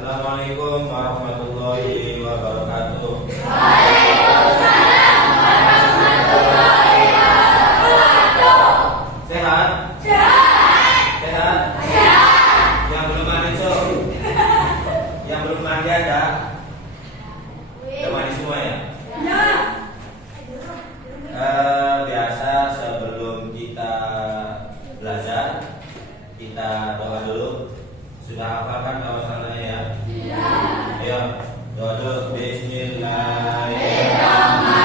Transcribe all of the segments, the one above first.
Assalamualaikum warahmatullahi wabarakatuh. Waalaikumsalam warahmatullahi wabarakatuh. Sehat? Sehat. Sehat? Sehat. Yang belum mandi cok? Yang belum mandi ada? Udah mandi semua ya? Ya. Biasa sebelum kita belajar, kita doa dulu. Sudah hafalkan kawasannya ya? Ya. Ayo, doa dulu. Bismillahirrahmanirrahim.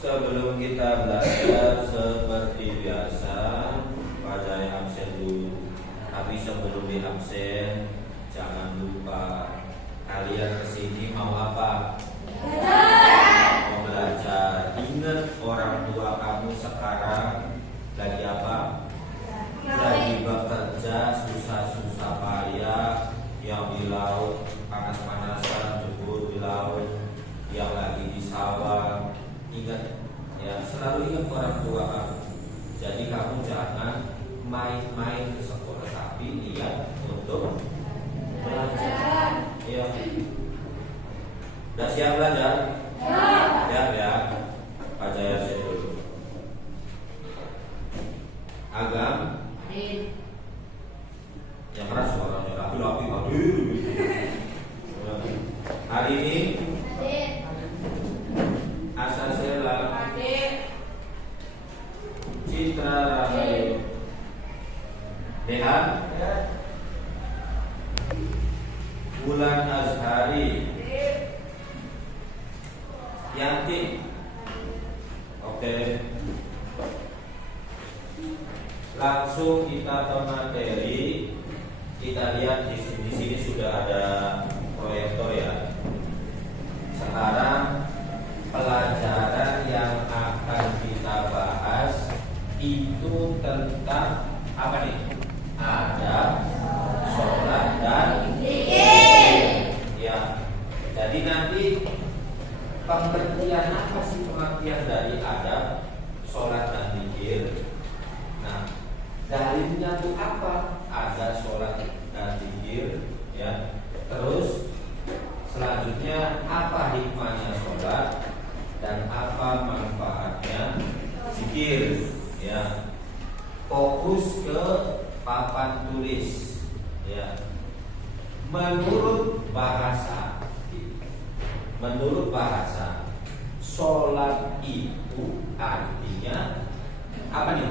Sebelum kita belajar seperti biasa, baca yang absen dulu. Tapi sebelum di absen, jangan lupa kalian kesini mau apa? Mau belajar. Ingat orang tua kamu sekarang lagi apa? Lagi bekerja susah-susah payah, yang di laut panas-panasan jebur di laut, yang lagi di sawah. Ingat ya, selalu ingat orang tua kamu. Jadi kamu jangan main-main ke sekolah, tapi niat untuk belajar. Ya. Udah siap belajar? Siap ya. Baca ya dulu. Agam. Yang keras suaranya rapi-rapi. Hari ini Asasela Citra Rahayu Dehan Bulan Azhari Yanti. Oke. Langsung kita ke materi. Kita lihat di sini sudah ada proyektor ya. Sekarang pelajaran yang akan kita bahas itu tentang apa nih? Adab, sholat dan zikir. Ya. Jadi nanti pengertian apa sih pengertian dari adab, sholat dan zikir. Nah, dalilnya itu apa? Ada sholat dan zikir, ya. Terus selanjutnya apa hikmahnya sholat dan apa manfaatnya zikir, ya. Fokus ke papan tulis, ya. Menurut bahasa, sholat itu artinya apa nih?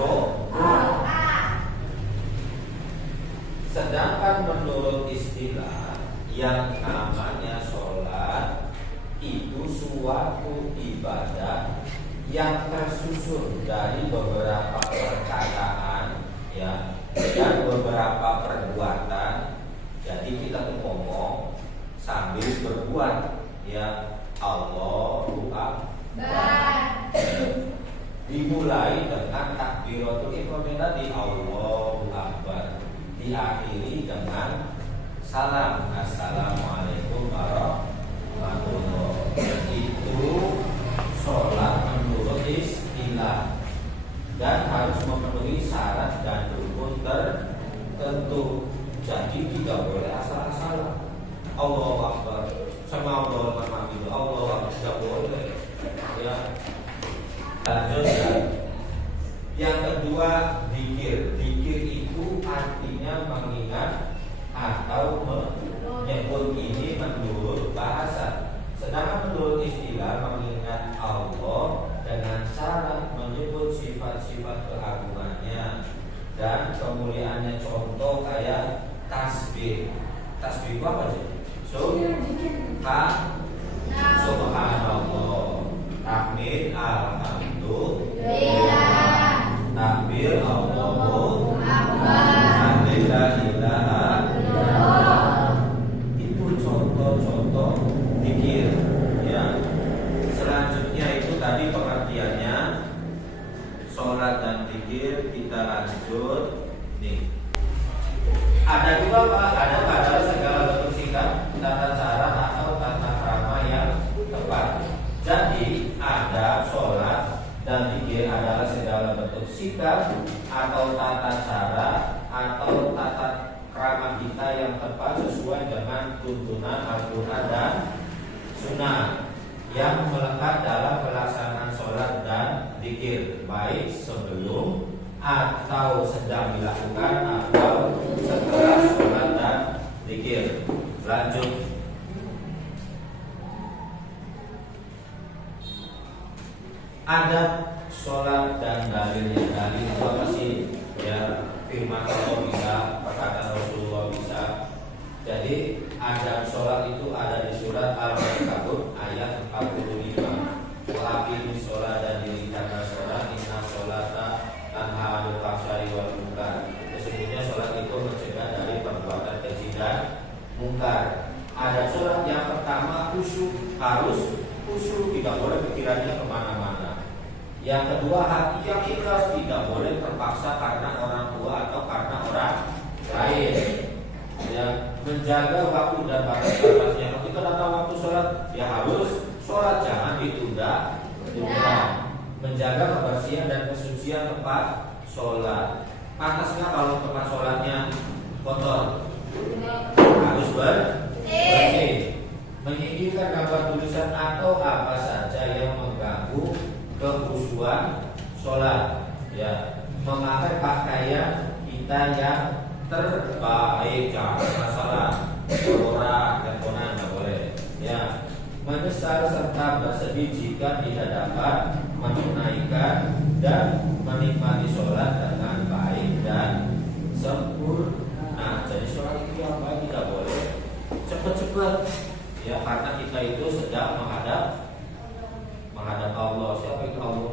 Doa. Sedangkan menurut istilah yang namanya sholat itu suatu ibadah yang tersusun dari beberapa perkataan, ya, dan beberapa perbuatan. Jadi kita tuh ngomong sambil berbuat, ya. Allahu Akbar. Dimulai dengan takbiratul ihram tadi, Allahu Akbar. Diakhiri dengan salam, assalamualaikum warahmatullahi wabarakatuh. Itu sholat menurut istilah dan harus memenuhi syarat dan rukun tertentu. Jadi tidak boleh asal-asalan. Allahu Akbar sama Allahu Akbar, Allahu Akbar, tidak boleh, ya. Lanjut, ya. Yang kedua, zikir. Zikir itu artinya mengingat atau menyebut, ini menurut bahasa. Sedangkan menurut istilah mengingat Allah dengan cara menyebut sifat-sifat keagungannya dan kemuliaannya. Contoh kayak tasbih. Tasbih itu apa sih? Subhanallah. Tahmid alhamdulillah. Takbir Allahu Akbar. La ilaha illallah. Itu contoh-contoh zikir, ya. Selanjutnya itu tadi pengertiannya sholat dan zikir. Kita lanjut nih. Ada juga Pak, ada pada segala bentuk sikap, tata cara atau tata krama yang tepat. Jadi ada sholat dan zikir adalah segala bentuk sikap atau tata cara atau tata krama kita yang tepat sesuai dengan tuntunan Al-Quran dan Sunnah yang melekat dalam pelaksanaan sholat dan zikir, baik sebelum atau sedang dilakukan atau setelah sholat dan zikir. Lanjut. Ada sholat dan dalilnya. Dalil itu apa sih? Ya, firman Allah bisa, perkataan Rasulullah bisa. Jadi ada sholat itu ada di surat Al-Ankabut ayat 45. Wa aqimis sholat dan dirikanlah sholat, inna sholata tanha 'anil fahsya'i wal munkar. Sesungguhnya sholat itu mencegah dari perbuatan keji dan mungkar. Ada sholat yang pertama khusyuk, harus khusyuk, tidak boleh pikirannya kemana-mana. Yang kedua hati yang ikhlas, tidak boleh terpaksa karena orang tua atau karena orang lain. Ya, menjaga waktu dan batas-batasnya. Kalau kita datang waktu sholat, ya harus sholat, jangan ditunda. Menjaga kebersihan dan kesucian tempat sholat. Pantasnya kalau tempat sholatnya kotor, harus bersih. Meninggikan gambar tulisan atau apa saja yang mengganggu kekhusyuan sholat, ya. Memakai pakaian kita yang terbaik, jangan masalah orang teleponan nggak boleh, ya. Menyesal serta bersedih jika tidak dapat menunaikan dan menikmati sholat dengan baik dan sempurna. Jadi sholat itu yang baik tidak boleh cepat-cepat, ya, karena kita itu sedang menghadap Allah. Siapa itu Allah?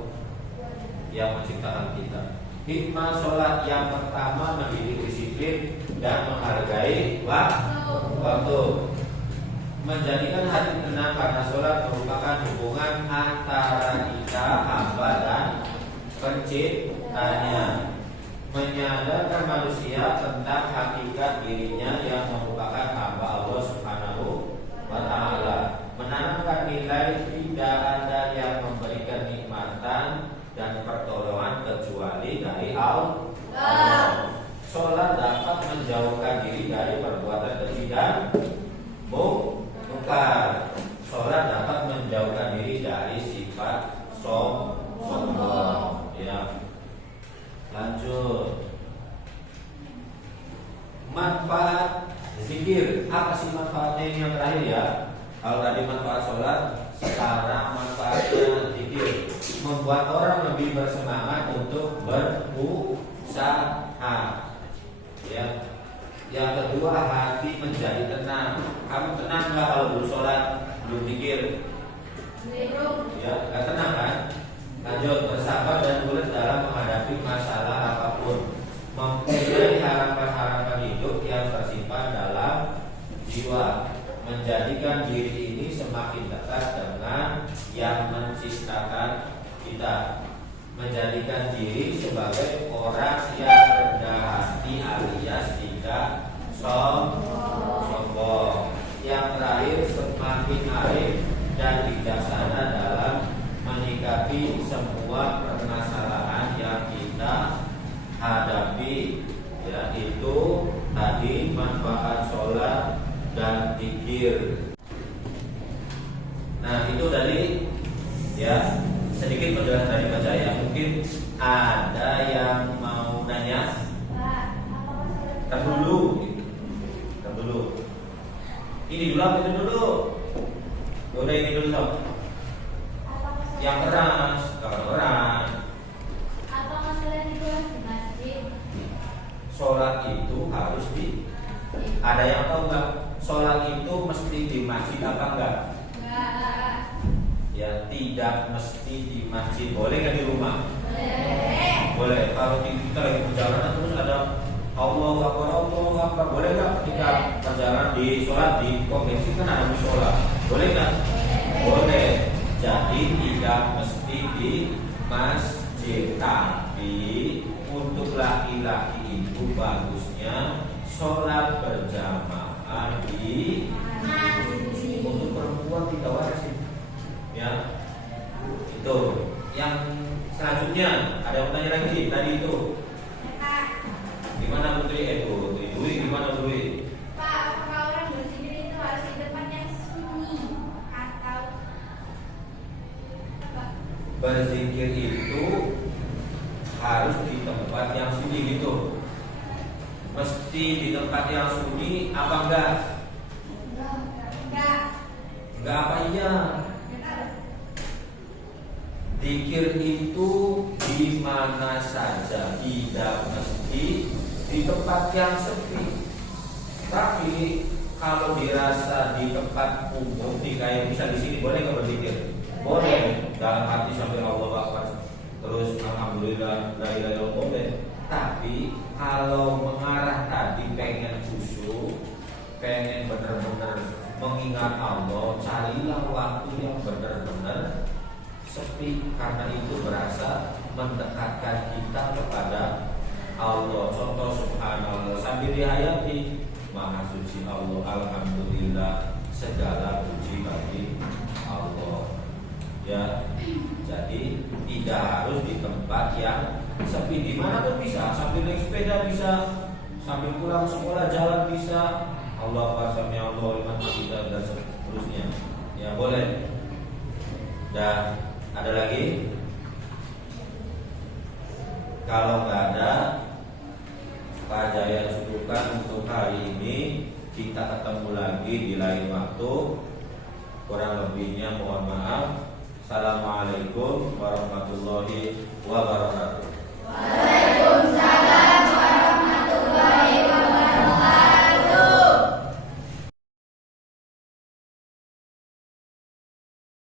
Yang menciptakan kita. Hikmah sholat yang pertama mendidik disiplin dan menghargai waktu. Menjadikan hati tenang karena sholat merupakan hubungan antara kita, hamba, dan penciptanya. Menyadarkan manusia tentang hakikat dirinya yang merupakan hamba Allah Subhanahu wa Ta'ala. Menanamkan nilai tidak ada yang memberikan nikmatan membuat orang lebih bersemangat untuk berusaha. Ya. Yang kedua, hati menjadi tenang. Kamu tenang nggak kalau belum sholat, belum pikir? Ya, nggak tenang kan? Lanjut, bersabar dan bulat dalam menghadapi masalah apapun. Mempunyai harapan-harapan hidup yang tersimpan dalam jiwa. Menjadikan diri ini semakin dekat dengan yang menciptakan kita. Menjadikan diri sebagai orang yang rendah hati alias tidak sombong. Yang terakhir, semakin arif dan bijaksana dalam menyikapi semua permasalahan yang kita hadapi. Ya, itu tadi manfaat sholat dan zikir. Nah, itu dari ya sedikit penjelasan dari baca ya. Mungkin ada yang mau nanya? Tar dulu. Ini dulu apa itu dulu? Udah ini dulu sob. Yang keras, keras. Apa masalah di masjid? Sholat itu harus di. Ada yang tahu nggak? Sholat itu mesti di masjid apa enggak? Enggak. Ya, tidak mesti di masjid. Boleh nggak di rumah? Boleh. Boleh. Kalau kita lagi perjalanan terus ada Allahu Akbar, boleh nggak ketika perjalanan di sholat di konvensi kan ada musola? Boleh nggak? Boleh. Jadi tidak mesti di masjid, tapi untuk laki-laki itu bagusnya sholat berjamaah di. Untuk perempuan tidak wajib. Ya, itu. Yang selanjutnya ada yang tanya lagi tadi itu. Gimana Putri? Dwi gimana Dwi? Pak, apakah orang berzikir itu harus di tempat yang sunyi atau apa? Berzikir itu harus di tempat yang sunyi gitu. Mesti di tempat yang sunyi apa enggak? Enggak. Enggak apa iya? Zikir itu di mana saja, tidak mesti di tempat yang sepi. Tapi kalau dirasa di tempat umum, di kayak bisa di sini, boleh nggak berzikir? Boleh. Dalam hati sampai Allah Akbar, terus alhamdulillah, la ilaha illallah, boleh. Tapi kalau mengarah tadi pengen khusyuk, pengen benar-benar mengingat Allah, carilah waktu yang benar-benar sepi, karena itu berasa mendekatkan kita kepada Allah. Contoh subhanallah sambil dihayati, maha suci Allah, alhamdulillah, segala puji bagi Allah. Ya, jadi tidak harus di tempat yang sepi, dimanapun bisa, sambil naik sepeda bisa, sambil pulang sekolah jalan bisa. Allah sami Allah liman hamidah dan seterusnya. Ya boleh. Dan ada lagi? Kalau nggak ada, Pak Jaya cukupkan untuk hari ini. Kita ketemu lagi di lain waktu. Kurang lebihnya mohon maaf. Assalamualaikum warahmatullahi wabarakatuh.